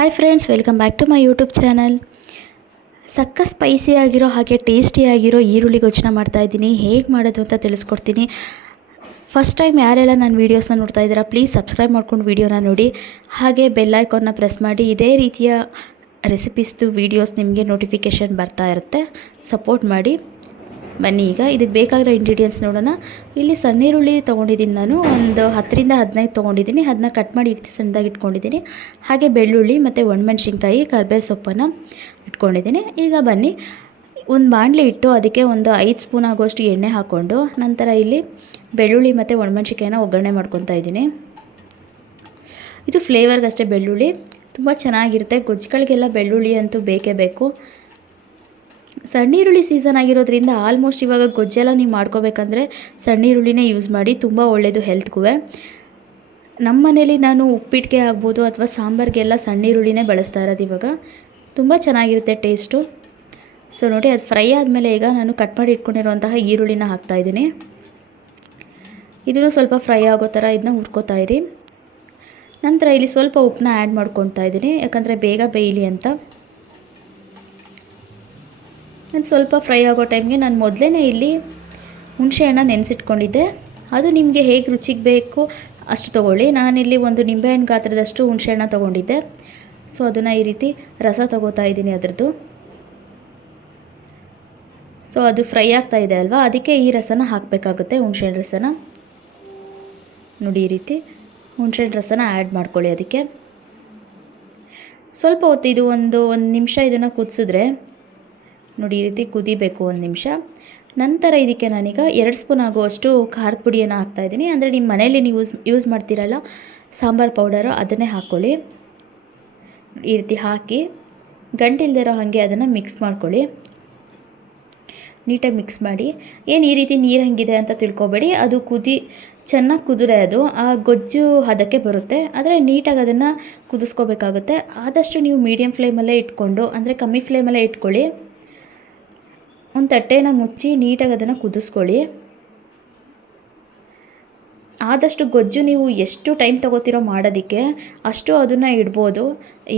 Hi friends, welcome back to my YouTube channel. ಸಕ್ಕ spicy ಆಗಿರೋ ಹಾಗೆ ಟೇಸ್ಟಿಯಾಗಿರೋ ಈರುಳ್ಳಿ ಗೊಜ್ಜನ್ನ ಮಾಡ್ತಾಯಿದ್ದೀನಿ. ಹೇಗೆ ಮಾಡೋದು ಅಂತ ತಿಳಿಸ್ಕೊಡ್ತೀನಿ. ಫಸ್ಟ್ ಟೈಮ್ ಯಾರೆಲ್ಲ ನನ್ನ ವೀಡಿಯೋಸ್ನ ನೋಡ್ತಾ ಇದ್ದೀರಾ, ಪ್ಲೀಸ್ ಸಬ್ಸ್ಕ್ರೈಬ್ ಮಾಡ್ಕೊಂಡು ವೀಡಿಯೋನ ನೋಡಿ. ಹಾಗೆ ಬೆಲ್ ಐಕಾನ್ನ ಪ್ರೆಸ್ ಮಾಡಿ. ಇದೇ ರೀತಿಯ ರೆಸಿಪೀಸ್ದು ವೀಡಿಯೋಸ್ ನಿಮಗೆ ನೋಟಿಫಿಕೇಷನ್ ಬರ್ತಾ ಇರುತ್ತೆ. ಸಪೋರ್ಟ್ ಮಾಡಿ. ಬನ್ನಿ ಈಗ ಇದಕ್ಕೆ ಬೇಕಾಗಿರೋ ಇಂಗ್ರೀಡಿಯೆಂಟ್ಸ್ ನೋಡೋಣ. ಇಲ್ಲಿ ಸಣ್ಣ ಈರುಳ್ಳಿ ತೊಗೊಂಡಿದ್ದೀನಿ, ನಾನು ಒಂದು 10ರಿಂದ 15 ತೊಗೊಂಡಿದ್ದೀನಿ. ಅದನ್ನ ಕಟ್ ಮಾಡಿ ಈ ರೀತಿ ಸಣ್ಣದಾಗಿ ಇಟ್ಕೊಂಡಿದ್ದೀನಿ. ಹಾಗೆ ಬೆಳ್ಳುಳ್ಳಿ ಮತ್ತು ಒಣಮೆಣ್ಸಿನ್ಕಾಯಿ, ಕರಿಬೇವು ಸೊಪ್ಪನ್ನು ಇಟ್ಕೊಂಡಿದ್ದೀನಿ. ಈಗ ಬನ್ನಿ, ಒಂದು ಬಾಣಲಿ ಇಟ್ಟು ಅದಕ್ಕೆ ಒಂದು 5 ಸ್ಪೂನ್ ಆಗೋಷ್ಟು ಎಣ್ಣೆ ಹಾಕ್ಕೊಂಡು, ನಂತರ ಇಲ್ಲಿ ಬೆಳ್ಳುಳ್ಳಿ ಮತ್ತು ಒಣಮೆಣ್ಸಿನ್ಕಾಯಿನ ಒಗ್ಗರಣೆ ಮಾಡ್ಕೊತಾ ಇದ್ದೀನಿ. ಇದು ಫ್ಲೇವರ್ಗಷ್ಟೇ ಬೆಳ್ಳುಳ್ಳಿ, ತುಂಬ ಚೆನ್ನಾಗಿರುತ್ತೆ. ಗೊಜ್ಜುಗಳಿಗೆಲ್ಲ ಬೆಳ್ಳುಳ್ಳಿ ಅಂತೂ ಬೇಕೇ ಬೇಕು. ಸಣ್ಣ ಈರುಳ್ಳಿ ಸೀಸನ್ ಆಗಿರೋದ್ರಿಂದ ಆಲ್ಮೋಸ್ಟ್ ಇವಾಗ ಗೊಜ್ಜೆಲ್ಲ ನೀವು ಮಾಡ್ಕೋಬೇಕಂದ್ರೆ ಸಣ್ಣ ಈರುಳ್ಳಿನೇ ಯೂಸ್ ಮಾಡಿ, ತುಂಬ ಒಳ್ಳೆಯದು ಹೆಲ್ತ್ಗೂ. ನಮ್ಮ ಮನೇಲಿ ನಾನು ಉಪ್ಪಿಟ್ಟಿಗೆ ಆಗ್ಬೋದು ಅಥವಾ ಸಾಂಬಾರಿಗೆಲ್ಲ ಸಣ್ಣ ಈರುಳ್ಳಿನೇ ಬಳಸ್ತಾ ಇರೋದು ಇವಾಗ. ತುಂಬ ಚೆನ್ನಾಗಿರುತ್ತೆ ಟೇಸ್ಟು. ಸೊ ನೋಡಿ, ಅದು ಫ್ರೈ ಆದಮೇಲೆ ಈಗ ನಾನು ಕಟ್ ಮಾಡಿ ಇಟ್ಕೊಂಡಿರುವಂತಹ ಈರುಳ್ಳಿನ ಹಾಕ್ತಾಯಿದ್ದೀನಿ. ಇದನ್ನು ಸ್ವಲ್ಪ ಫ್ರೈ ಆಗೋ ಥರ ಇದನ್ನ ಹುರ್ಕೋತಾ ಇರಿ. ನಂತರ ಇಲ್ಲಿ ಸ್ವಲ್ಪ ಉಪ್ಪನ್ನ ಆ್ಯಡ್ ಮಾಡ್ಕೊತಾ ಇದ್ದೀನಿ, ಯಾಕಂದರೆ ಬೇಗ ಬೇಯಲಿ ಅಂತ. ನಾನು ಸ್ವಲ್ಪ ಫ್ರೈ ಆಗೋ ಟೈಮ್ಗೆ ನಾನು ಮೊದಲೇ ಇಲ್ಲಿ ಹುಣಸೆಹಣ್ಣ ನೆನೆಸಿಟ್ಕೊಂಡಿದ್ದೆ. ಅದು ನಿಮಗೆ ಹೇಗೆ ರುಚಿಗೆ ಬೇಕು ಅಷ್ಟು ತೊಗೊಳ್ಳಿ. ನಾನಿಲ್ಲಿ ಒಂದು ನಿಂಬೆಹಣ್ಣು ಗಾತ್ರದಷ್ಟು ಹುಣಸೆಹಣ್ಣ ತೊಗೊಂಡಿದ್ದೆ. ಸೊ ಅದನ್ನು ಈ ರೀತಿ ರಸ ತೊಗೋತಾ ಇದ್ದೀನಿ ಅದರದ್ದು. ಸೊ ಅದು ಫ್ರೈ ಆಗ್ತಾ ಇದೆ ಅಲ್ವಾ, ಅದಕ್ಕೆ ಈ ರಸನ ಹಾಕಬೇಕಾಗುತ್ತೆ, ಹುಣಸೆಹಣ್ಣು ರಸನ. ನೋಡಿ, ಈ ರೀತಿ ಹುಣಸೆಹಣ್ಣು ರಸನ ಆ್ಯಡ್ ಮಾಡ್ಕೊಳ್ಳಿ. ಅದಕ್ಕೆ ಸ್ವಲ್ಪ ಹೊತ್ತು ಇದು ಒಂದು ನಿಮಿಷ ಇದನ್ನು ಕುದಿಸಿದ್ರೆ, ನೋಡಿ ಈ ರೀತಿ ಕುದಿಬೇಕು 1 ನಿಮಿಷ. ನಂತರ ಇದಕ್ಕೆ ನಾನೀಗ 2 ಸ್ಪೂನ್ ಆಗುವಷ್ಟು ಖಾರದ ಪುಡಿಯನ್ನು ಹಾಕ್ತಾಯಿದ್ದೀನಿ. ಅಂದರೆ ನಿಮ್ಮ ಮನೇಲಿ ನೀವು ಯೂಸ್ ಮಾಡ್ತೀರಲ್ಲ ಸಾಂಬಾರು ಪೌಡರು, ಅದನ್ನೇ ಹಾಕ್ಕೊಳ್ಳಿ. ಈ ರೀತಿ ಹಾಕಿ ಗಂಟಿಲ್ದಿರೋ ಹಾಗೆ ಅದನ್ನು ಮಿಕ್ಸ್ ಮಾಡ್ಕೊಳ್ಳಿ. ನೀಟಾಗಿ ಮಿಕ್ಸ್ ಮಾಡಿ. ಏನು ಈ ರೀತಿ ನೀರು ಹಂಗಿದೆ ಅಂತ ತಿಳ್ಕೊಬೇಡಿ, ಅದು ಚೆನ್ನಾಗಿ ಕುದಿದ್ರೆ ಅದು ಆ ಗೊಜ್ಜು ಹದಕ್ಕೆ ಬರುತ್ತೆ. ಆದರೆ ನೀಟಾಗಿ ಅದನ್ನು ಕುದಿಸ್ಕೋಬೇಕಾಗುತ್ತೆ. ಆದಷ್ಟು ನೀವು ಮೀಡಿಯಮ್ ಫ್ಲೇಮಲ್ಲೇ ಇಟ್ಕೊಂಡು, ಅಂದರೆ ಕಮ್ಮಿ ಫ್ಲೇಮಲ್ಲೇ ಇಟ್ಕೊಳ್ಳಿ. ಒಂದು ತಟ್ಟೆನ ಮುಚ್ಚಿ ನೀಟಾಗಿ ಅದನ್ನು ಕುದಿಸ್ಕೊಳ್ಳಿ. ಆದಷ್ಟು ಗೊಜ್ಜು ನೀವು ಎಷ್ಟು ಟೈಮ್ ತೊಗೋತಿರೋ ಮಾಡೋದಕ್ಕೆ ಅಷ್ಟು ಅದನ್ನು ಇಡ್ಬೋದು,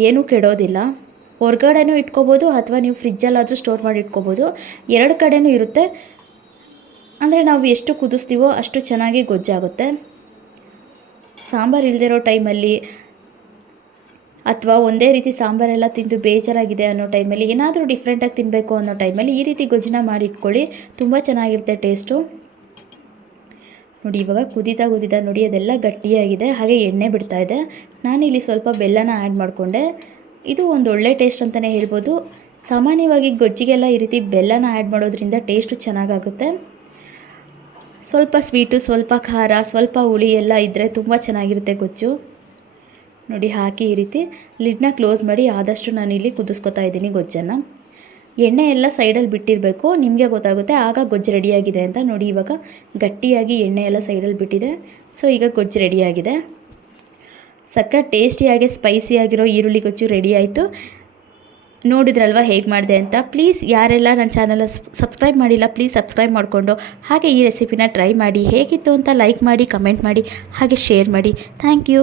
ಏನೂ ಕೆಡೋದಿಲ್ಲ. ಹೊರಗಡೆನೂ ಇಟ್ಕೋಬೋದು ಅಥವಾ ನೀವು ಫ್ರಿಜ್ಜಲ್ಲಾದರೂ ಸ್ಟೋರ್ ಮಾಡಿ ಇಟ್ಕೋಬೋದು. 2 ಕಡೆನೂ ಇರುತ್ತೆ. ಅಂದರೆ ನಾವು ಎಷ್ಟು ಕುದಿಸ್ತೀವೋ ಅಷ್ಟು ಚೆನ್ನಾಗಿ ಗೊಜ್ಜಾಗುತ್ತೆ. ಸಾಂಬಾರು ಇಲ್ಲದಿರೋ ಟೈಮಲ್ಲಿ ಅಥವಾ ಒಂದೇ ರೀತಿ ಸಾಂಬಾರೆಲ್ಲ ತಿಂದು ಬೇಜಾರಾಗಿದೆ ಅನ್ನೋ ಟೈಮಲ್ಲಿ, ಏನಾದರೂ ಡಿಫ್ರೆಂಟಾಗಿ ತಿನ್ನಬೇಕು ಅನ್ನೋ ಟೈಮಲ್ಲಿ ಈ ರೀತಿ ಗೊಜ್ಜನ್ನ ಮಾಡಿ ಇಟ್ಕೊಳ್ಳಿ. ತುಂಬ ಚೆನ್ನಾಗಿರುತ್ತೆ ಟೇಸ್ಟು. ನೋಡಿ, ಇವಾಗ ಕುದೀತಾ ನೋಡಿ ಅದೆಲ್ಲ ಗಟ್ಟಿಯಾಗಿದೆ, ಹಾಗೆ ಎಣ್ಣೆ ಬಿಡ್ತಾಯಿದೆ. ನಾನಿಲ್ಲಿ ಸ್ವಲ್ಪ ಬೆಲ್ಲನ ಆ್ಯಡ್ ಮಾಡಿಕೊಂಡೆ. ಇದು ಒಂದು ಒಳ್ಳೆ ಟೇಸ್ಟ್ ಅಂತಲೇ ಹೇಳ್ಬೋದು. ಸಾಮಾನ್ಯವಾಗಿ ಗೊಜ್ಜಿಗೆಲ್ಲ ಈ ರೀತಿ ಬೆಲ್ಲನ ಆ್ಯಡ್ ಮಾಡೋದ್ರಿಂದ ಟೇಸ್ಟು ಚೆನ್ನಾಗಾಗುತ್ತೆ. ಸ್ವಲ್ಪ ಸ್ವೀಟು, ಸ್ವಲ್ಪ ಖಾರ, ಸ್ವಲ್ಪ ಹುಳಿ ಎಲ್ಲ ಇದ್ದರೆ ತುಂಬ ಚೆನ್ನಾಗಿರುತ್ತೆ ಗೊಜ್ಜು. ನೋಡಿ, ಹಾಕಿ ಈ ರೀತಿ ಲಿಡ್ನ ಕ್ಲೋಸ್ ಮಾಡಿ ಆದಷ್ಟು ನಾನಿಲ್ಲಿ ಕುದಿಸ್ಕೊತಾ ಇದ್ದೀನಿ ಗೊಜ್ಜನ್ನು. ಎಣ್ಣೆ ಎಲ್ಲ ಸೈಡಲ್ಲಿ ಬಿಟ್ಟಿರಬೇಕು, ನಿಮಗೆ ಗೊತ್ತಾಗುತ್ತೆ ಆಗ ಗೊಜ್ಜು ರೆಡಿಯಾಗಿದೆ ಅಂತ. ನೋಡಿ, ಇವಾಗ ಗಟ್ಟಿಯಾಗಿ ಎಣ್ಣೆ ಎಲ್ಲ ಸೈಡಲ್ಲಿ ಬಿಟ್ಟಿದೆ. ಸೊ ಈಗ ಗೊಜ್ಜು ರೆಡಿಯಾಗಿದೆ. ಸಕ್ಕ ಟೇಸ್ಟಿಯಾಗಿ ಸ್ಪೈಸಿಯಾಗಿರೋ ಈರುಳ್ಳಿ ಗೊಜ್ಜು ರೆಡಿ ಆಯಿತು. ನೋಡಿದ್ರಲ್ವ ಹೇಗೆ ಮಾಡಿದೆ ಅಂತ. ಪ್ಲೀಸ್ ಯಾರೆಲ್ಲ ನನ್ನ ಚಾನಲ್ ಸಬ್ಸ್ಕ್ರೈಬ್ ಮಾಡಿಲ್ಲ, ಪ್ಲೀಸ್ ಸಬ್ಸ್ಕ್ರೈಬ್ ಮಾಡಿಕೊಂಡು ಹಾಗೆ ಈ ರೆಸಿಪಿನ ಟ್ರೈ ಮಾಡಿ. ಹೇಗಿತ್ತು ಅಂತ ಲೈಕ್ ಮಾಡಿ, ಕಮೆಂಟ್ ಮಾಡಿ, ಹಾಗೆ ಶೇರ್ ಮಾಡಿ. Thank you.